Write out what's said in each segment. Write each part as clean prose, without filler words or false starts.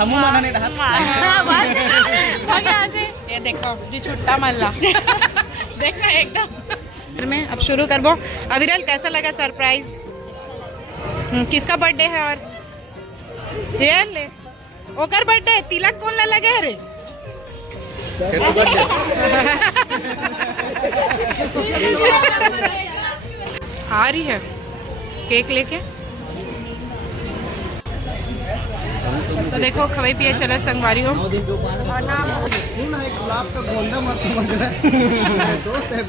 हमू मना नहीं रहा ये देखो जी छुट्टा मल्ला देखना एकदम में। अब शुरू करबो। अविरल कैसा लगा सरप्राइज? किसका बर्थडे है? और ये ले ओकर बर्थडे तिलक कौन ला लगे रे? आ रही है केक लेके। तो देखो खवाई पिए चले संगवारी हो। गुलाब का गोंदा मत समझना दोस्त है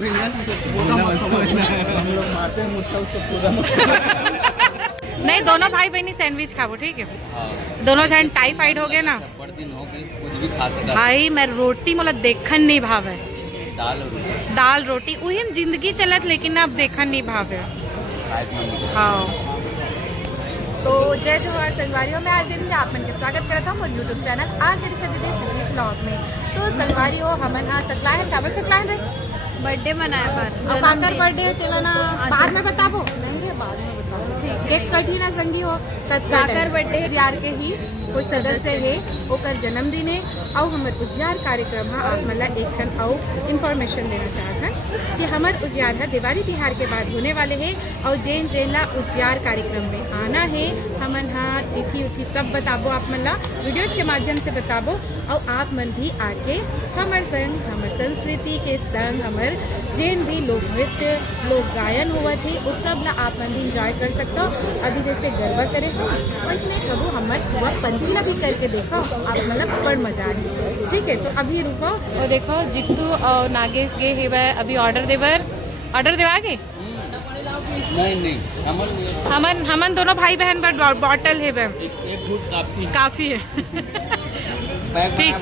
हम लोग मारते हैं मुट्ठा उसको पूरा नहीं दोनों भाई बहनी सैंडविच खाओ ठीक है। दोनों जन टाइफाइड हो गए ना भाई। मैं रोटी मोला देखन नहीं भावे। दाल रोटी वही जिंदगी चलत लेकिन अब देखन नहीं भावे। हाँ तो जय जवाहर संगवारियों में आज आप मन के स्वागत करता हूँ यूट्यूब चैनल आज चलते सजी ब्लॉग में। तो संगवारियों हमन हाँ सकला है काबर सकला है बर्थडे मनाया पर काकर बर्थडे तेलाना बाद में बताबो नहीं रे बाद में बताबो केक कटी ना संगी हो काकर बर्थडे यार के ही कोई सदस्य है ओकर जन्मदिन है और हमर उजियार कार्यक्रम है। आप मतलब एक ठन और इन्फॉर्मेशन देना चाहत हैं कि हमर उजियार है दिवाली तिहार के बाद होने वाले हैं और जैन ला उजियार कार्यक्रम में आना है। हमन हाँ तिथि उथि सब बताबो आप मन ला वीडियोज के माध्यम से बताबो और आप मन भी आके हमर संग हमर संस्कृति के संग हमर जैन भी लोक नृत्य लोक गायन हुआ थे उस सब ला आप मन भी इंजॉय कर सकते हो। अभी जैसे गरबा करे हो वैसने कबू हमर सुबह पंसीला भी करके देखो आप मतलब बड़ मजा आए ठीक है। तो अभी रुको और देखो जितू और नागेश गे हेबे अभी ऑर्डर देवर देवागे नहीं हमन दोनों भाई बहन पर बॉटल हेबे एक घूट काफी है ठीक।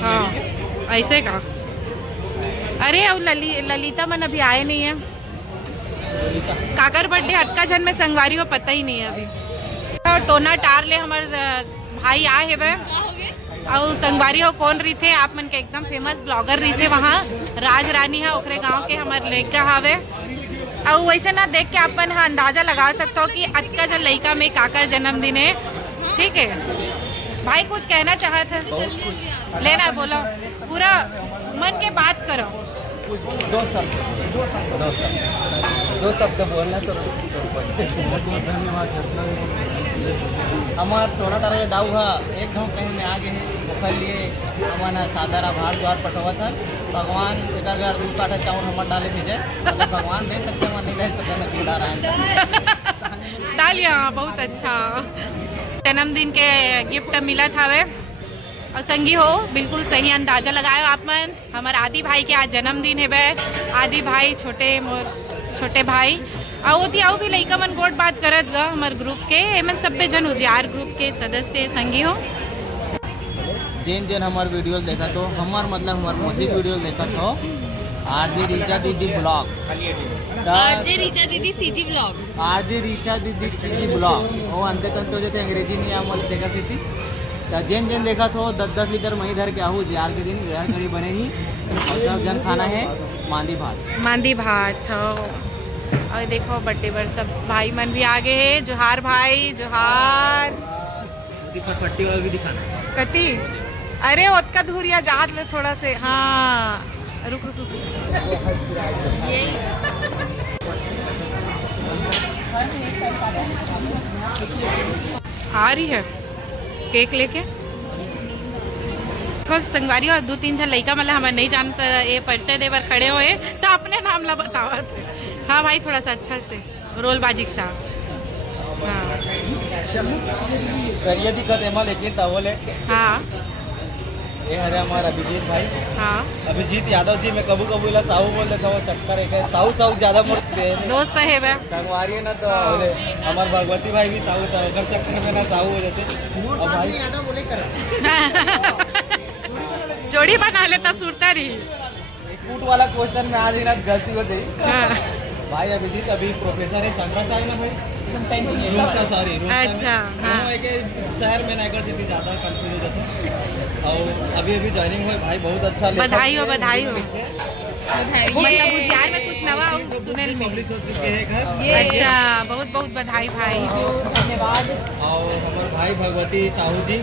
हाँ ऐसे का। अरे और ललिता मन अभी आए नहीं है। काकर बर्थडे अटका जन में संगवारी हो पता ही नहीं है अभी। और टोना टार ले हमारे भाई आए है और संगवारी हो कौन रही थे आप मन के एकदम फेमस ब्लॉगर रही थे वहाँ राज रानी है ओखरे गांव के हमारे लड़का हावे। और वैसे ना देख के अपन हाँ अंदाजा लगा सकते हो कि अटका जन लड़का में काकर जन्मदिन है ठीक है। भाई कुछ कहना चाहत है लेना बोलो पूरा मन के बात करो। दो शब्द बोलना तो धन्यवाद। हमार टोना टारे दाऊ हा एक गाँव कहीं में आगे है ओखर लिए हमारा सादारा भार द्वार पटवा था भगवान एक दू काठा चावल हमार डाले भेजे भगवान दे सकते हमार नहीं रह सकते नदी डाल रहे डालिया बहुत अच्छा जन्मदिन के गिफ्ट मिला था वे और संगी हो बिल्कुल सही अंदाजा लगाए आप मन। हमारे आदि भाई के आज जन्मदिन है बे आदि भाई छोटे भाई आओ भी लड़का मन गोट बात करत ग हमारे ग्रुप के एमन सब जन उजियार ग्रुप के सदस्य संगी हो। जैन हमारे वीडियो देखा तो हमार मतलब हमार मौसी वीडियो देखा तो आरजे रीचा दीदी ब्लॉग आरजे रीचा दीदी सीजी ब्लॉग वो अंते तंतो जो अंग्रेजी नहीं आम्हाला देखा सी थी जैन देखा तो 10 लीटर मही धर के आहू यार के दिन यार घड़ी बने ही और सब जन खाना है मांदी भात और देखो बर्थडे पर सब भाई मन भी आगे है। जोहार भाई जोहार फटफटी वाला भी दिखाना कति अरे ओतका धुरिया जहाज ले थोड़ा से हाँ रुक आ रही है केक लेके संगवारी और 2-3 जन लड़का मतलब हमें नहीं जानता ये परिचय देवर खड़े हुए तो अपने नाम ला बतावत। हाँ भाई थोड़ा सा अच्छा से रोलबाजी के साथ हाँ करिए दिक्कत एमा लेकिन तावले हाँ ये हरे हमारा अभिजीत भाई हाँ अभिजीत यादव जी मैं कबू ला साहू बोल लेता हूँ चक्कर एक साहू ज्यादा मोर दोस्त है वे संगवारी है ना तो हमारे भगवती भाई भी साहू था अगर चक्कर में ना साहू हो जाते भाई जोड़ी बना लेता सुरता रही कूट वाला क्वेश्चन में आज ही ना गलती हो जाए। भाई अभिजीत अभी प्रोफेसर है शंकराचार्य ना भाई सॉरी अच्छा एक शहर में नागर सिटी ज़्यादा कंफ्यूज हो जाता और अभी ज्वाइनिंग हुई भाई बहुत अच्छा बधाई हो मतलब उजियार में कुछ नवा हो सुनेल में। पब्लिश हो चुके हैं घर। अच्छा, बहुत बहुत बधाई भाई, धन्यवाद। और हमारे भाई भगवती साहू जी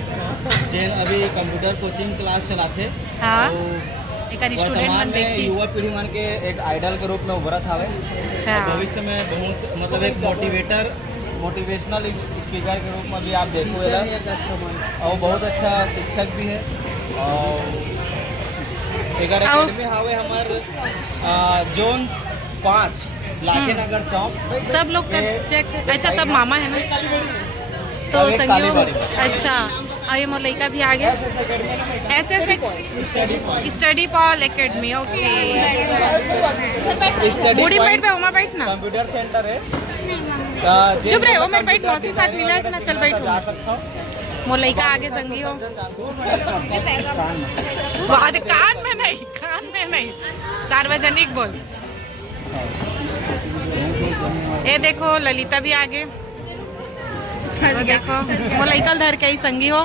जेन अभी कंप्यूटर कोचिंग क्लास चलाते। हाँ, और एक स्टूडेंट वर्तमान मन में देखती। युवा पीढ़ी मन के एक आइडल के रूप में उभरत हवे। अच्छा, भविष्य में बहुत मतलब एक मोटिवेशनल स्पीकर के रूप में भी आप देखो और बहुत अच्छा शिक्षक भी है। और एक अकेडमी हवे हमार जोन 5 लाखे नगर चौक। सब लोग का चेक। अच्छा, सब मामा है ना, तो अरे संगियों। काली बाड़ी। अच्छा, और ये मोर लड़का भी आ गया। ऐसे स्टडी पॉल एकेडमी। ओके, बूढ़ी बैठ पे उमा बैठ ना, कंप्यूटर सेंटर है। चुप रहे हो, मेरे बैठ मौसी साथ मिला है ना, चल बैठो। जा सकता हूँ। मोर लड़का आगे संगियों। बाद कान में नहीं, सार्वजनिक बोल। ये देखो ललिता भी आगे। और देखो मोर लड़का धर के ही संगी हो।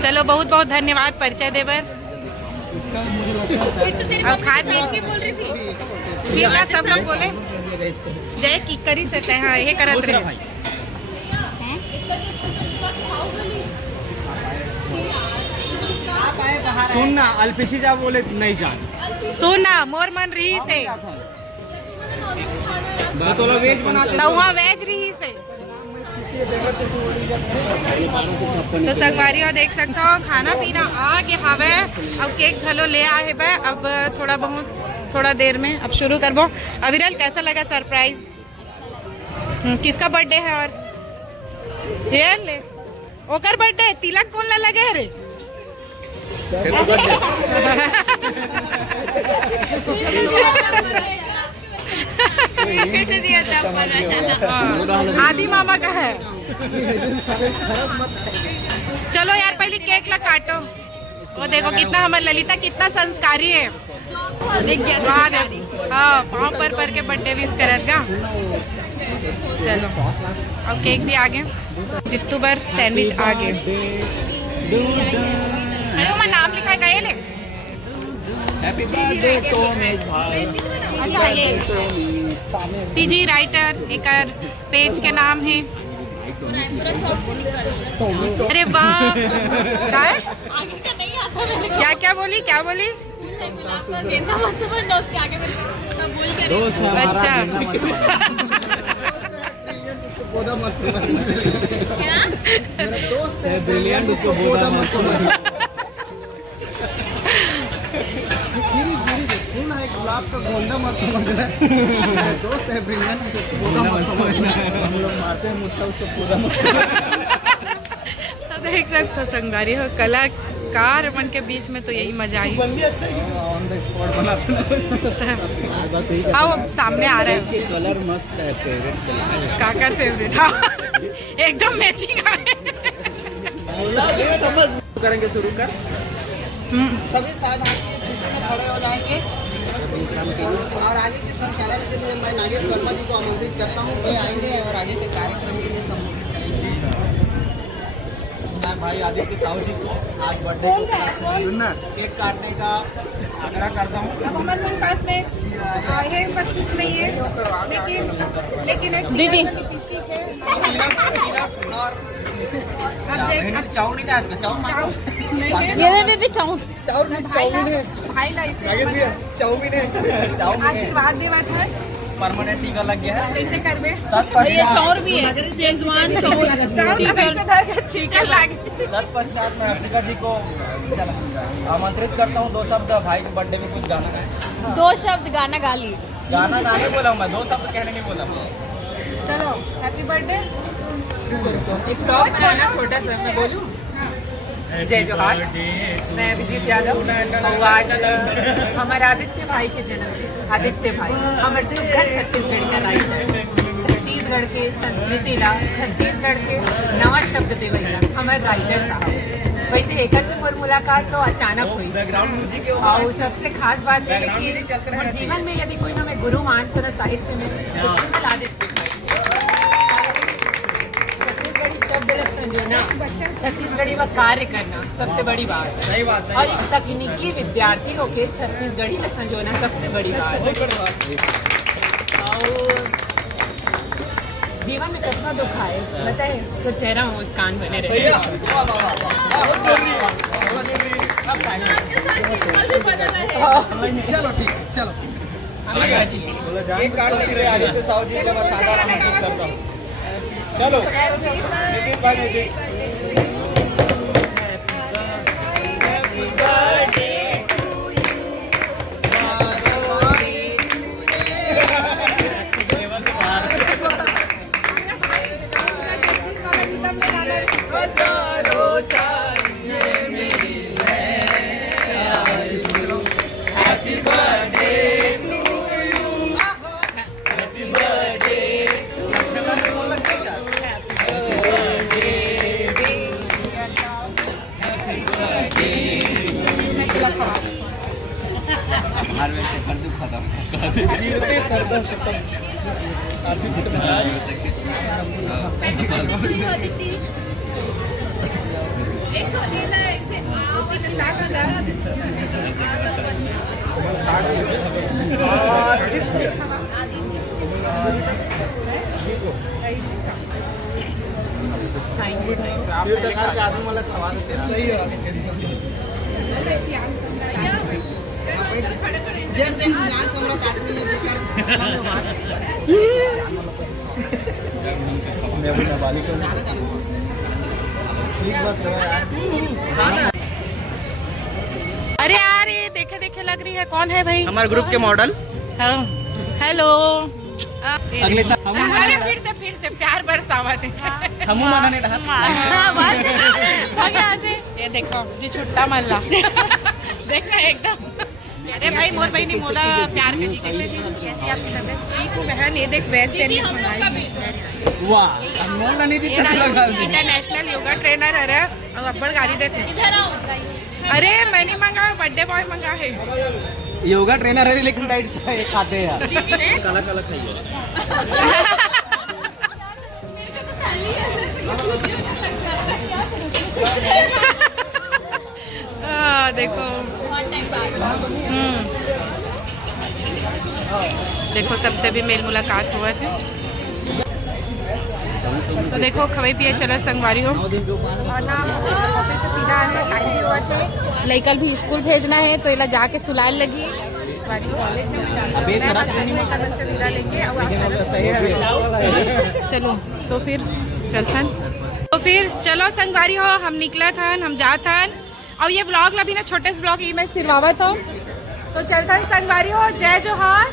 चलो, बहुत बहुत धन्यवाद परिचय देवर। अब खाए पी बोल रही थी। फिर ना सब लोग बोले जय की करी से ते। हाँ, ये करत रहे। सुनना अल्पेशी जा बोले नहीं जान। सुना मोर मन रही से तो लोग वेज बनाते तो वहाँ वेज रही से। तो संगवारी हो देख सकते हो, खाना पीना आ गया हवे। अब केक घलो ले आए बे। अब थोड़ा देर में अब शुरू करबो। अविरल, कैसा लगा सरप्राइज? किसका बर्थडे है? और ये ले ओकर बर्थडे। तिलक कौन ला लगे रे? दिया था, पता चला। आदि मामा का है। चलो यार, पहले केक ला काटो। वो देखो कितना हमारी ललिता कितना संस्कारी है। हाँ, पाँव पर के बर्थडे विश करत गा। चलो, अब केक भी आ गए। जित्तू बर सैंडविच आ गए। अरे वो नाम लिखा है गए ले। अच्छा, ये सीजी राइटर एक पेज के नाम है। अरे वाह, क्या है? क्या बोली? अच्छा, पौधा मत समझना। मेरा दोस्त है ब्रिलियंट, उसको पौधा मत समझना। फूल है गुलाब का गोंदा मत समझना। मेरा दोस्त है ब्रिलियंट, उसको पौधा मत समझना। हम लोग मारते हैं मुट्ठा, उसको पौधा मत समझना। तो देख सकते हो संगारी हो कलाकार मन के बीच में, तो यही मजा आई। ऑन द स्पॉट बनाते। हाँ, वो सामने आ रहा है। कलर मस्त है, फेवरेट काकर फेवरेट। हाँ, एकदम मैचिंग है। करेंगे शुरू कर। सभी साथ आपकी स्थिति में खड़े हो जाएंगे और आगे के संचालन के लिए मैं नागेश वर्मा जी को आमंत्रित करता हूँ। वे आएंगे और आगे के कार्यक्रम के लिए संबोधित करेंगे। मैं भाई आदित्य साहू जी को आज बर्थडे के केक काटने का आग्रह करता हूँ। अब हमारे पास में है बस कुछ नहीं है, लेकिन एक दीदी चाउर नहीं आज का चाउर ये दे दीदी चाउन। भाई ला इसे चाउमीन आशीर्वाद देवत है। परमानेंट टीका लग गया है। कैसे करबे? ये चाउर भी है, शेजवान चाउर। तत्पश्चात मैं हर्षिका जी को आमंत्रित करता हूँ। 2 शब्द भाई के बर्थडे में कुछ गाना गाए। 2 शब्द गाना गा ली। गाना गाने बोला हूँ मैं, 2 शब्द कहने नहीं बोला। चलो, हैप्पी बर्थडे। एक ब्लॉग बनाना छोटा सा, मैं बोलूं? जय जोहार, मैं अभिजीत यादव। और आज हमारे आदित्य भाई के जन्मदिन। आदित्य भाई हमारे सुघर छत्तीसगढ़ का राइट है। छत्तीसगढ़ के संस्कृति ला, छत्तीसगढ़ के नवा शब्द देवैया हमारे राइटर साहब। वैसे एकर से मोर मुलाकात तो अचानक हुई। बैकग्राउंड म्यूजिक के और सबसे खास बात है कि जीवन में यदि कोई हमें गुरु मानते ना साहित्य में, तो केवल आदित्य भाई। छत्तीसगढ़ी शब्द संजोना, छत्तीसगढ़ी में कार्य करना सबसे बड़ी बात है। सही बात और एक तकनीकी विद्यार्थी होके छत्तीसगढ़ी में संजोना सबसे बड़ी बात है। और जीवन में कितना दुख आए बताए तो चेहरा मुस्कान बने रहे। चलो ठीक चलो एक कार्ड लेके आदित्य साहू जी का मैं साधारण आमंत्रित करता हूँ। चलो नितिन भाई जी जन सियान सम्राट आदमी है जेकर अरे यार ये देखे देखे लग रही है, कौन है भाई? हमारे ग्रुप के मॉडल हेलो। अगले साल अरे फिर से प्यार बरसावत है। हम मानने ये देखो जी छुट्टा मल्ला देखना एकदम। अरे भाई मोर बहनी मोला प्यार करी कैसे जी? कैसी आपकी तबीयत? ठीक बहन, ये देख वैसे नहीं मंगाई। वाह अनमोल नहीं दी इंटरनेशनल योगा ट्रेनर है रे, और अब्बड़ गाड़ी देते। अरे मैंने मंगा, बर्थडे बॉय मंगा है। योगा ट्रेनर है लेकिन डाइट खाते हैं। काला काला खाइए। देखो देखो सबसे भी मेल मुलाकात हुआ थे। तो देखो खवाई पिए चला संगवारी हो और ना ऑफिस से सीधा आने टाइम भी हुआ थे। लड़कल भी स्कूल भेजना है तो इला जाके सुलाल लगी से विदा लेंगे। चलो तो फिर चलथन, तो फिर चलो संगवारी हो, हम निकला था, हम जाथन। और ये ब्लॉग ला भी ना छोटे से ब्लॉग इमेज सिलवावत हो, तो चलथन संगवारी हो। जय जोहार।